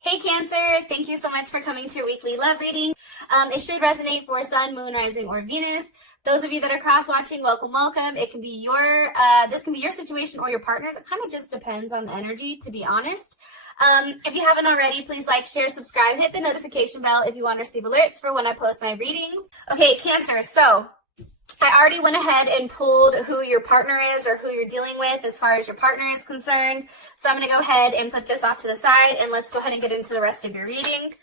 Hey Cancer, thank you so much for coming to your weekly love reading. It should resonate for Sun, Moon, Rising, or Venus. Those of you that are cross-watching, welcome, welcome. It can be your, this can be your situation or your partner's. It kind of just depends on the energy, to be honest. If you haven't already, please like, share, subscribe, hit the notification bell if you want to receive alerts for when I post my readings. Okay, Cancer, so I already went ahead and pulled who your partner is or who you're dealing with as far as your partner is concerned. So I'm going to go ahead and put this off to the side and let's go ahead and get into the rest of your reading.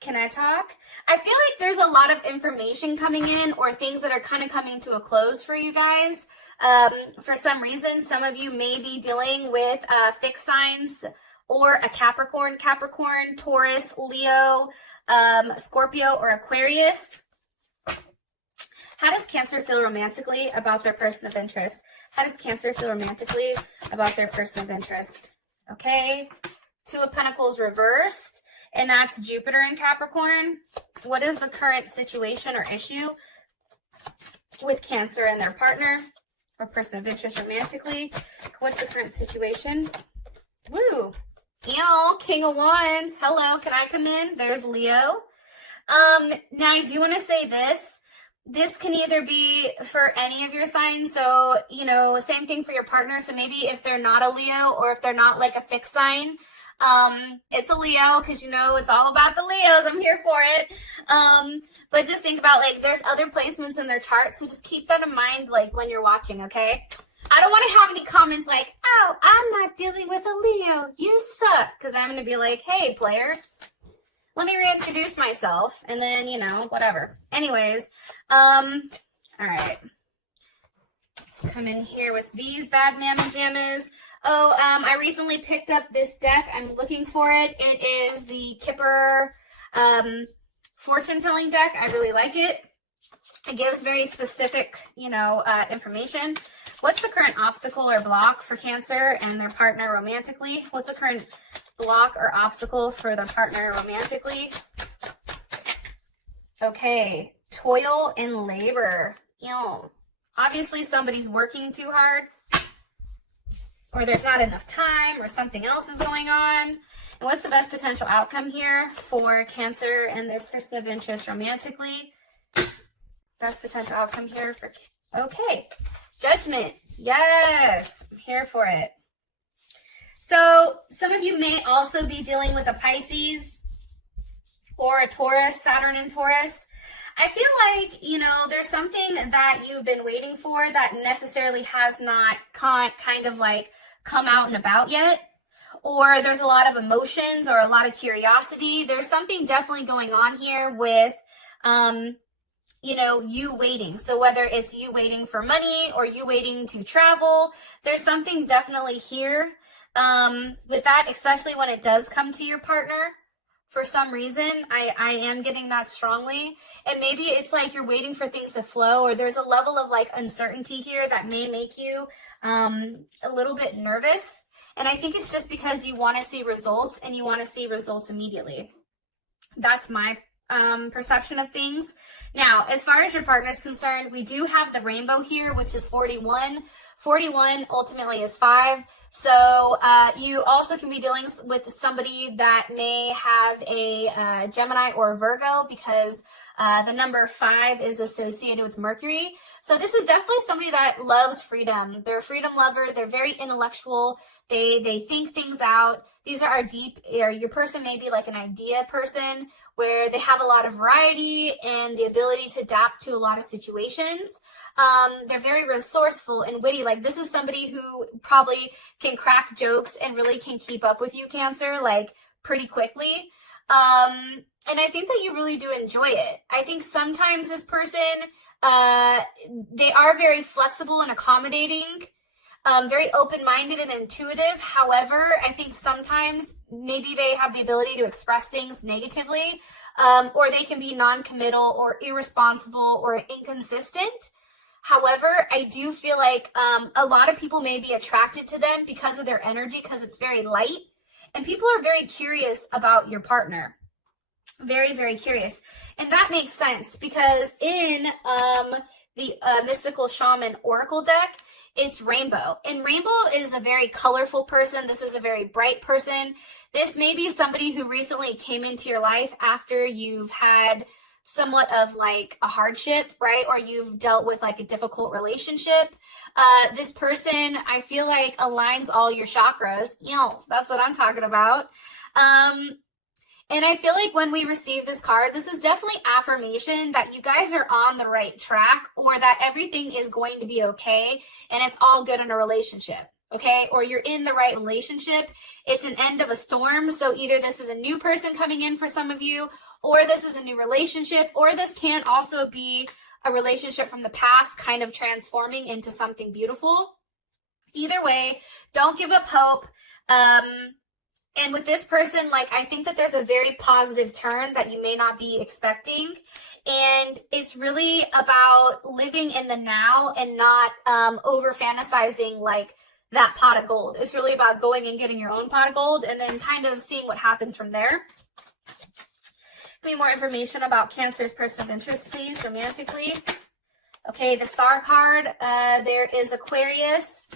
Can I talk? I feel like there's a lot of information coming in or things that are kind of coming to a close for you guys. For some reason, some of you may be dealing with fixed signs or a Capricorn, Taurus, Leo, Scorpio, or Aquarius. How does Cancer feel romantically about their person of interest? How does Cancer feel romantically about their person of interest? Okay, Two of Pentacles reversed, and that's Jupiter in Capricorn. What is the current situation or issue with Cancer and their partner or person of interest romantically? What's the current situation? Woo! Ew, King of Wands. Hello, can I come in? There's Leo. Now I do want to say this. This can either be for any of your signs. So, you know, same thing for your partner. So maybe if they're not a Leo or if they're not like a fixed sign, it's a Leo because, you know, it's all about the Leos. I'm here for it. But just think about like there's other placements in their chart. So just keep that in mind like when you're watching, okay? I don't want to have any comments like, oh, I'm not dealing with a Leo. You suck. Because I'm going to be like, hey, player. Let me reintroduce myself, and then, you know, whatever. Anyways, all right. Let's come in here with these bad mamma jammas. Oh, I recently picked up this deck. I'm looking for it. It is the Kipper fortune-telling deck. I really like it. It gives very specific, you know, information. What's the current obstacle or block for Cancer and their partner romantically? What's the current block or obstacle for the partner romantically? Okay, toil and labor. You know, obviously somebody's working too hard, or there's not enough time, or something else is going on. And what's the best potential outcome here for Cancer and their person of interest romantically? Best potential outcome here for, okay, Judgment. Yes, I'm here for it. So some of you may also be dealing with a Pisces or a Taurus, Saturn in Taurus. I feel like, you know, there's something that you've been waiting for that necessarily has not kind of like come out and about yet. Or there's a lot of emotions or a lot of curiosity. There's something definitely going on here with, you know, you waiting. So whether it's you waiting for money or you waiting to travel, there's something definitely here. With that, especially when it does come to your partner, for some reason, I am getting that strongly. And maybe it's like you're waiting for things to flow, or there's a level of like uncertainty here that may make you a little bit nervous. And I think it's just because you want to see results and you want to see results immediately. That's my perception of things. Now, as far as your partner is concerned, we do have the rainbow here, which is 41. 41 ultimately is 5. So you also can be dealing with somebody that may have a Gemini or a Virgo because the number 5 is associated with Mercury. So this is definitely somebody that loves freedom. They're a freedom lover. They're very intellectual. They think things out. These are deep, or your person may be like an idea person where they have a lot of variety and the ability to adapt to a lot of situations. They're very resourceful and witty. Like this is somebody who probably can crack jokes and really can keep up with you, Cancer, like pretty quickly. And I think that you really do enjoy it. I think sometimes this person, they are very flexible and accommodating, very open-minded and intuitive. However, I think sometimes maybe they have the ability to express things negatively, or they can be non-committal or irresponsible or inconsistent. However, I do feel like a lot of people may be attracted to them because of their energy, because it's very light. And people are very curious about your partner. Very, very curious. And that makes sense because in the Mystical Shaman Oracle deck, it's Rainbow. And Rainbow is a very colorful person. This is a very bright person. This may be somebody who recently came into your life after you've had somewhat of like a hardship, right? Or you've dealt with like a difficult relationship. This person, I feel like, aligns all your chakras. That's what I'm talking about. And I feel like when we receive this card, this is definitely affirmation that you guys are on the right track, or that everything is going to be okay and it's all good in a relationship, okay? Or you're in the right relationship. It's an end of a storm. So either this is a new person coming in for some of you, or this is a new relationship, or this can also be a relationship from the past kind of transforming into something beautiful. Either way, don't give up hope. And with this person, like, I think that there's a very positive turn that you may not be expecting. And it's really about living in the now and not over fantasizing like that pot of gold. It's really about going and getting your own pot of gold and then kind of seeing what happens from there. Give me more information about Cancer's person of interest, please, romantically. Okay, the Star card, there is Aquarius.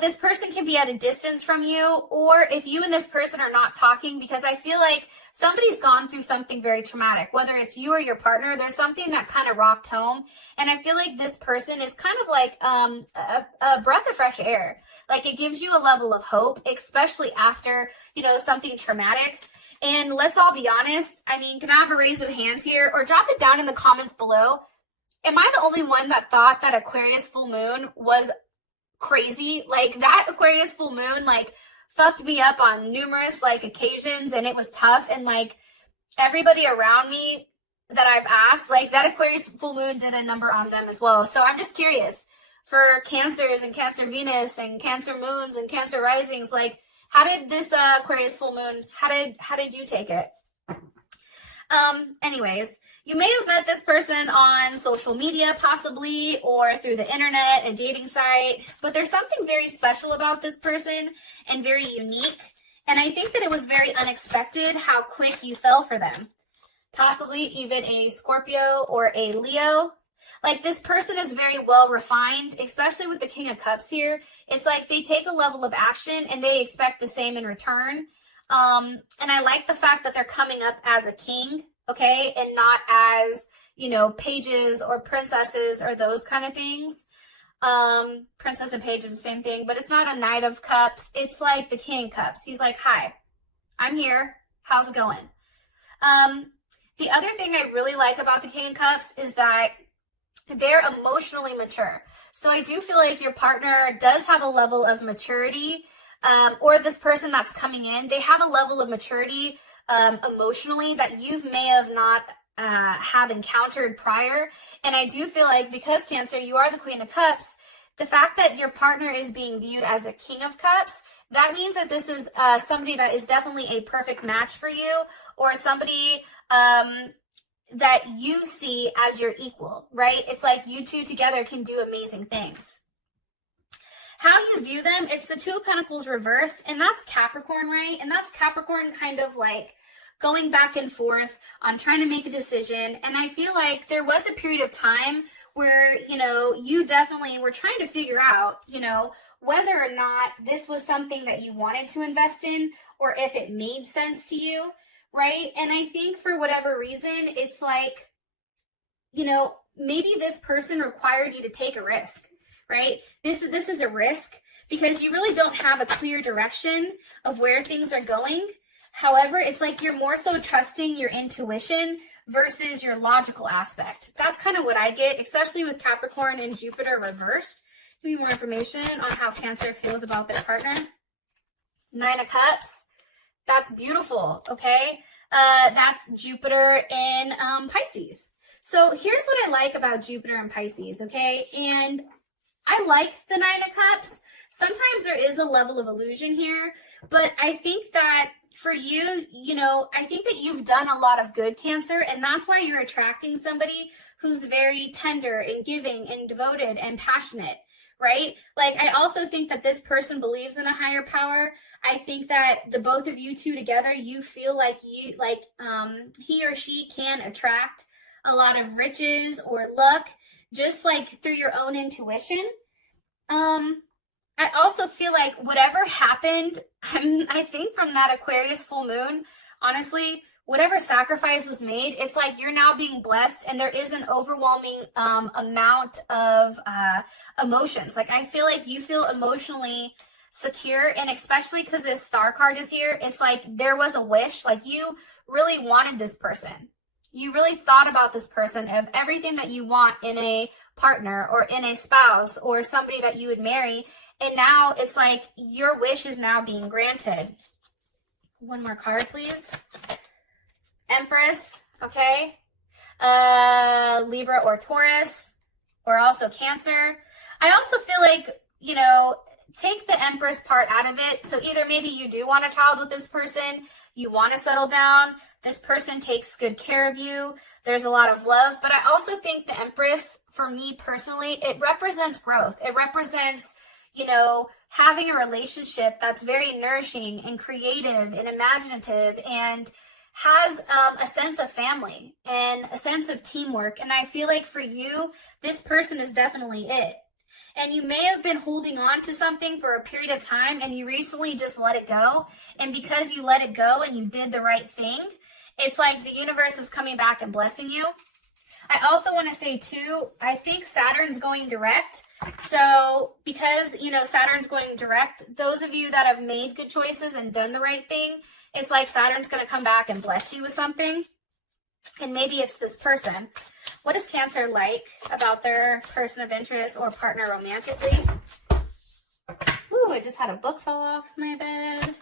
This person can be at a distance from you, or if you and this person are not talking, because I feel like somebody's gone through something very traumatic, whether it's you or your partner, there's something that kind of rocked home. And I feel like this person is kind of like a breath of fresh air. Like, it gives you a level of hope, especially after, something traumatic. And let's all be honest. I mean, can I have a raise of hands here, or drop it down in the comments below? Am I the only one that thought that Aquarius full moon was crazy? Like, that Aquarius full moon like fucked me up on numerous like occasions, and it was tough. And like, everybody around me that I've asked, like, that Aquarius full moon did a number on them as well. So I'm just curious, for Cancers and Cancer Venus and Cancer moons and Cancer risings, like, how did this Aquarius full moon, how did you take it? Anyways, you may have met this person on social media, possibly, or through the internet, a dating site, but there's something very special about this person and very unique. And I think that it was very unexpected how quick you fell for them. Possibly even a Scorpio or a Leo. Like, this person is very well refined, especially with the King of Cups here. It's like they take a level of action and they expect the same in return. And I like the fact that they're coming up as a king, okay, and not as, pages or princesses or those kind of things. Princess and page is the same thing, but it's not a Knight of Cups. It's like the King of Cups. He's like, hi, I'm here. How's it going? The other thing I really like about the King of Cups is that they're emotionally mature. So I do feel like your partner does have a level of maturity, or this person that's coming in, they have a level of maturity emotionally that you may have not have encountered prior. And I do feel like, because Cancer, you are the Queen of Cups, the fact that your partner is being viewed as a King of Cups, that means that this is somebody that is definitely a perfect match for you, or somebody that you see as your equal, right? It's like you two together can do amazing things. How you view them, it's the Two of Pentacles reversed, and that's Capricorn, right? And that's Capricorn kind of like going back and forth on trying to make a decision. And I feel like there was a period of time where, you definitely were trying to figure out, whether or not this was something that you wanted to invest in, or if it made sense to you, right? And I think for whatever reason, it's like, maybe this person required you to take a risk, right? This is a risk because you really don't have a clear direction of where things are going. However, it's like you're more so trusting your intuition versus your logical aspect. That's kind of what I get, especially with Capricorn and Jupiter reversed. Give me more information on how Cancer feels about their partner. Nine of Cups. That's beautiful, okay? That's Jupiter in Pisces. So here's what I like about Jupiter and Pisces, okay? And I like the Nine of Cups. Sometimes there is a level of illusion here, but I think that for you, I think that you've done a lot of good, Cancer, and that's why you're attracting somebody who's very tender and giving and devoted and passionate, right? Like, I also think that this person believes in a higher power. I think that the both of you two together, you feel like he or she can attract a lot of riches or luck, just like through your own intuition. I also feel like whatever happened, I think from that Aquarius full moon, honestly, whatever sacrifice was made, it's like you're now being blessed and there is an overwhelming amount of emotions. Like I feel like you feel emotionally secure, and especially because this star card is here, it's like there was a wish, like you really wanted this person. You really thought about this person, of everything that you want in a partner or in a spouse or somebody that you would marry. And now it's like your wish is now being granted. One more card, please. Empress, okay? Libra or Taurus, or also Cancer. I also feel like, you know, take the Empress part out of it. So either maybe you do want a child with this person, you want to settle down, this person takes good care of you, there's a lot of love. But I also think the Empress, for me personally, it represents growth. It represents, you know, having a relationship that's very nourishing and creative and imaginative and has a sense of family and a sense of teamwork. And I feel like for you, this person is definitely it. And you may have been holding on to something for a period of time and you recently just let it go. And because you let it go and you did the right thing, it's like the universe is coming back and blessing you. I also want to say too, I think Saturn's going direct. So because, you know, Saturn's going direct, those of you that have made good choices and done the right thing, it's like Saturn's going to come back and bless you with something. And maybe it's this person. What is Cancer like about their person of interest or partner romantically? Ooh, I just had a book fall off my bed.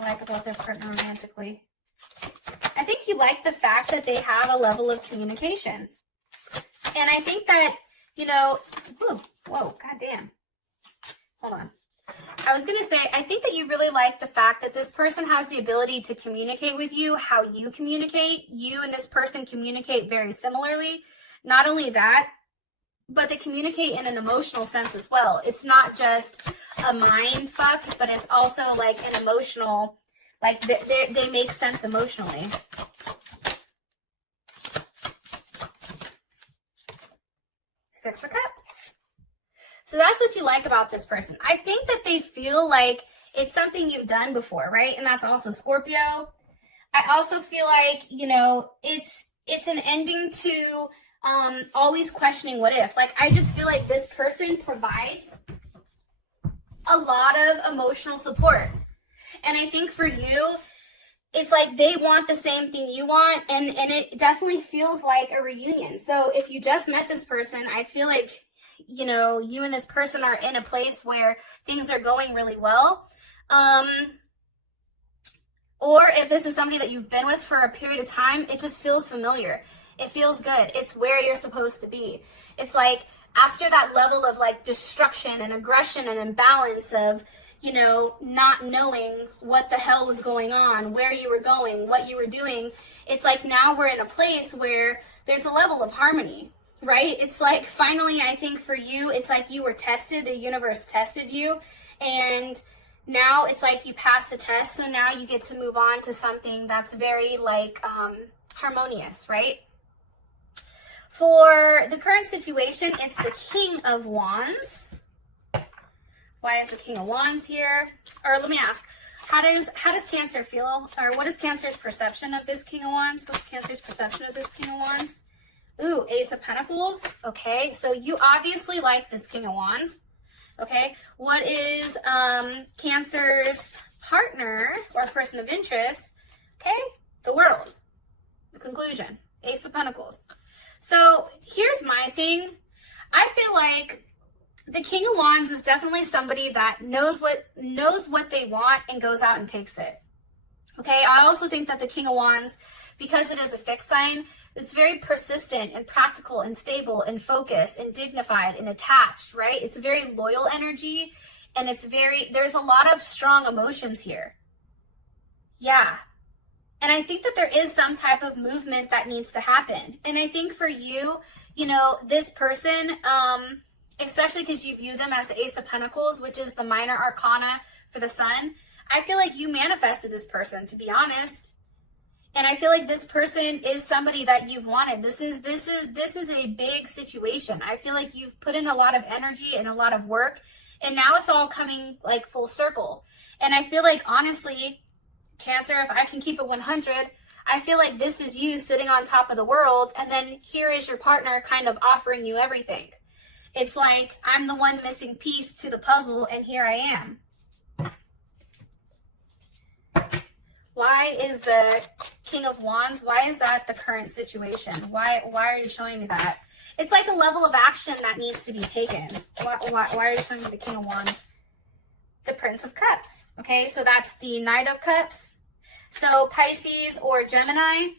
Like about their partner romantically. I think you like the fact that they have a level of communication. And I think that, you know, whoa, goddamn. Hold on. I was going to say, I think that you really like the fact that this person has the ability to communicate with you how you communicate. You and this person communicate very similarly. Not only that, but they communicate in an emotional sense as well. It's not just a mind fuck, but it's also like an emotional, like they make sense emotionally. Six of Cups. So that's what you like about this person. I think that they feel like it's something you've done before, right? And that's also Scorpio. I also feel like, you know, it's an ending to always questioning what if. Like, I just feel like this person provides a lot of emotional support. And I think for you, it's like they want the same thing you want, and it definitely feels like a reunion. So if you just met this person, I feel like, you know, you and this person are in a place where things are going really well. Or if this is somebody that you've been with for a period of time, it just feels familiar. It feels good. It's where you're supposed to be. It's like after that level of like destruction and aggression and imbalance of, you know, not knowing what the hell was going on, where you were going, what you were doing, it's like now we're in a place where there's a level of harmony, right? It's like finally, I think for you, it's like you were tested, the universe tested you, and now it's like you passed the test, so now you get to move on to something that's very like harmonious, right? For the current situation, it's the King of Wands. Why is the King of Wands here? Or let me ask, how does Cancer feel? Or what is Cancer's perception of this King of Wands? What's Cancer's perception of this King of Wands? Ooh, Ace of Pentacles. Okay, so you obviously like this King of Wands. Okay, what is Cancer's partner or person of interest? Okay, the World. The conclusion. Ace of Pentacles. So here's my thing. I feel like the King of Wands is definitely somebody that knows what they want and goes out and takes it. Okay, I also think that the King of Wands, because it is a fixed sign, it's very persistent and practical and stable and focused and dignified and attached, right? It's a very loyal energy, and there's a lot of strong emotions here. Yeah. And I think that there is some type of movement that needs to happen. And I think for you, you know, this person, especially because you view them as the Ace of Pentacles, which is the minor arcana for the sun, I feel like you manifested this person, to be honest. And I feel like this person is somebody that you've wanted. This is a big situation. I feel like you've put in a lot of energy and a lot of work, and now it's all coming like full circle. And I feel like, honestly, Cancer, if I can keep it 100, I feel like this is you sitting on top of the world, and then here is your partner kind of offering you everything. It's like, I'm the one missing piece to the puzzle, and here I am. Why is the King of Wands, why is that the current situation? Why are you showing me that? It's like a level of action that needs to be taken. Why are you showing me the King of Wands? The Prince of Cups. Okay, so that's the Knight of Cups. So Pisces or Gemini,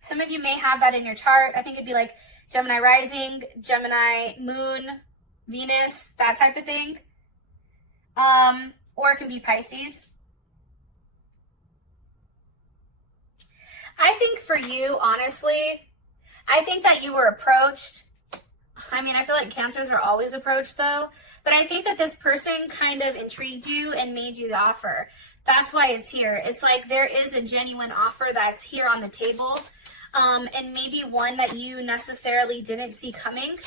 some of you may have that in your chart. I think it'd be like Gemini rising, Gemini moon, Venus, that type of thing. Or it can be Pisces. I think for you, honestly, I think that you were approached. I mean, I feel like Cancers are always approached though, but I think that this person kind of intrigued you and made you the offer. That's why it's here. It's like there is a genuine offer that's here on the table, and maybe one that you necessarily didn't see coming.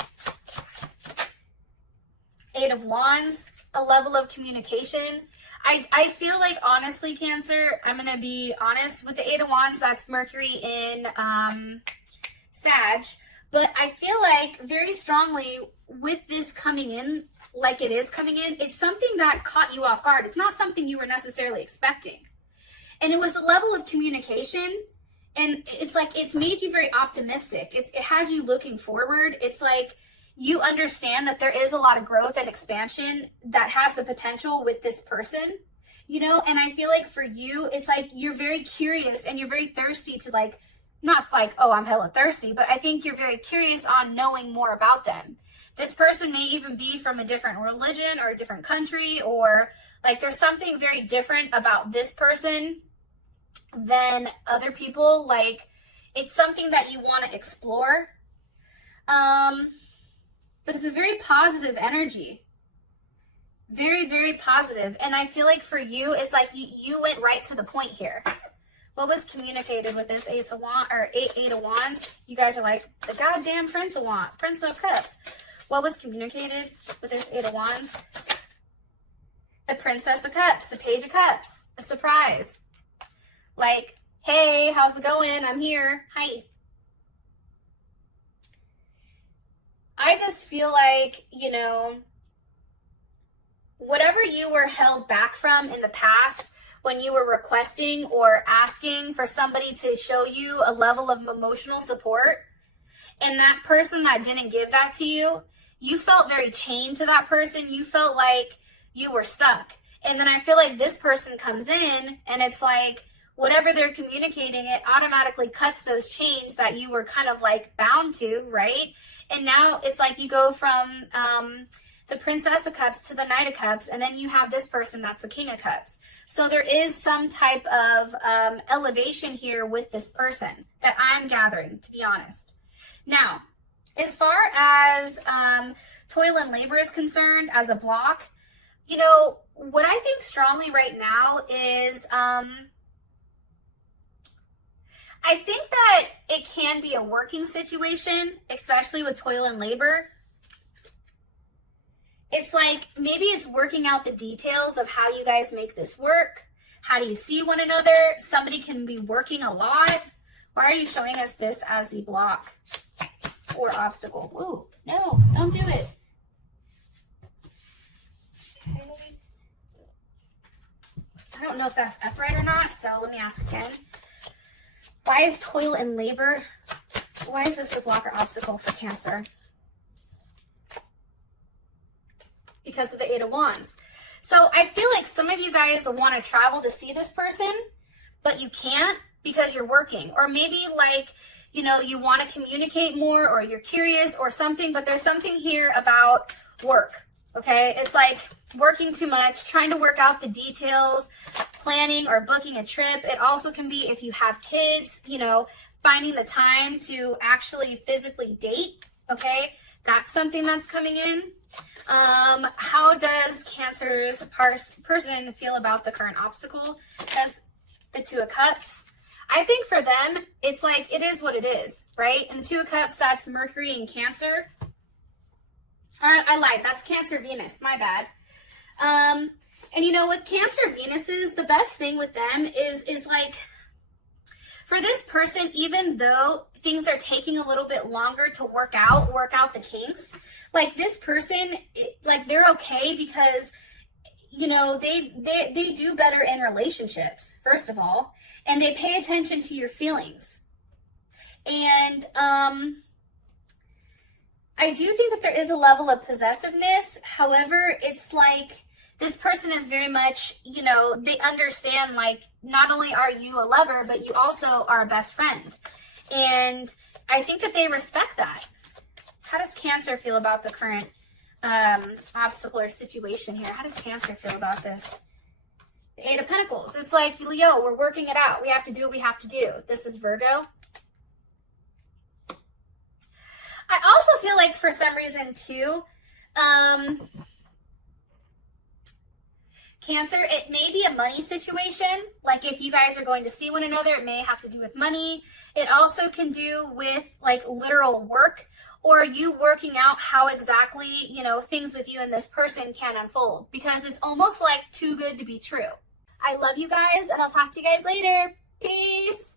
Eight of Wands, a level of communication. I feel like, honestly, Cancer, I'm going to be honest, with the Eight of Wands, that's Mercury in Sag. But I feel like very strongly with this coming in, like it is coming in, it's something that caught you off guard. It's not something you were necessarily expecting. And it was a level of communication, and it's like it's made you very optimistic. It has you looking forward. It's like you understand that there is a lot of growth and expansion that has the potential with this person, you know? And I feel like for you, it's like you're very curious and you're very thirsty to, like, not like, oh, I'm hella thirsty, but I think you're very curious on knowing more about them. This person may even be from a different religion or a different country, or like there's something very different about this person than other people. Like it's something that you want to explore. But it's a very positive energy. Very, very positive. And I feel like for you, it's like you went right to the point here. What was communicated with this Eight of Wands? You guys are like, the goddamn Prince of Cups. What was communicated with this Eight of Wands? The Princess of Cups, the Page of Cups, a surprise. Like, hey, how's it going? I'm here. Hi. I just feel like, you know, whatever you were held back from in the past when you were requesting or asking for somebody to show you a level of emotional support, and that person that didn't give that to you, you felt very chained to that person. You felt like you were stuck. And then I feel like this person comes in and it's like whatever they're communicating, it automatically cuts those chains that you were kind of like bound to, right? And now it's like you go from the Princess of Cups to the Knight of Cups, and then you have this person that's the King of Cups. So there is some type of elevation here with this person that I'm gathering, to be honest. Now, as far as toil and labor is concerned as a block, you know, what I think strongly right now is I think that it can be a working situation, especially with toil and labor. It's like maybe it's working out the details of how you guys make this work. How do you see one another? Somebody can be working a lot. Why are you showing us this as the block or obstacle? Ooh, no, don't do it. Okay. I don't know if that's upright or not, so let me ask again. Why is toil and labor, why is this the block or obstacle for Cancer? Because of the Eight of Wands. So I feel like some of you guys want to travel to see this person, but you can't because you're working. Or maybe like, you know, you want to communicate more, or you're curious or something, but there's something here about work, okay? It's like working too much, trying to work out the details, planning or booking a trip. It also can be if you have kids, you know, finding the time to actually physically date, okay? That's something that's coming in. How does Cancer's person feel about the current obstacle? That's the Two of Cups. I think for them, it's like, it is what it is, right? And the Two of Cups, that's Mercury and Cancer. I lied, that's Cancer Venus, my bad. And you know, with Cancer Venuses, the best thing with them is like, for this person, even though things are taking a little bit longer to work out the kinks, like this person, like they're okay because, you know, they do better in relationships, first of all, and they pay attention to your feelings. And I do think that there is a level of possessiveness. However, it's like this person is very much, you know, they understand, like, not only are you a lover, but you also are a best friend. And I think that they respect that. How does Cancer feel about the current obstacle or situation here? How does Cancer feel about this? The Eight of Pentacles. It's like, yo, we're working it out. We have to do what we have to do. This is Virgo. I also feel like for some reason too, Cancer, it may be a money situation. Like if you guys are going to see one another, it may have to do with money. It also can do with like literal work, or you working out how exactly, you know, things with you and this person can unfold, because it's almost like too good to be true. I love you guys, and I'll talk to you guys later. Peace.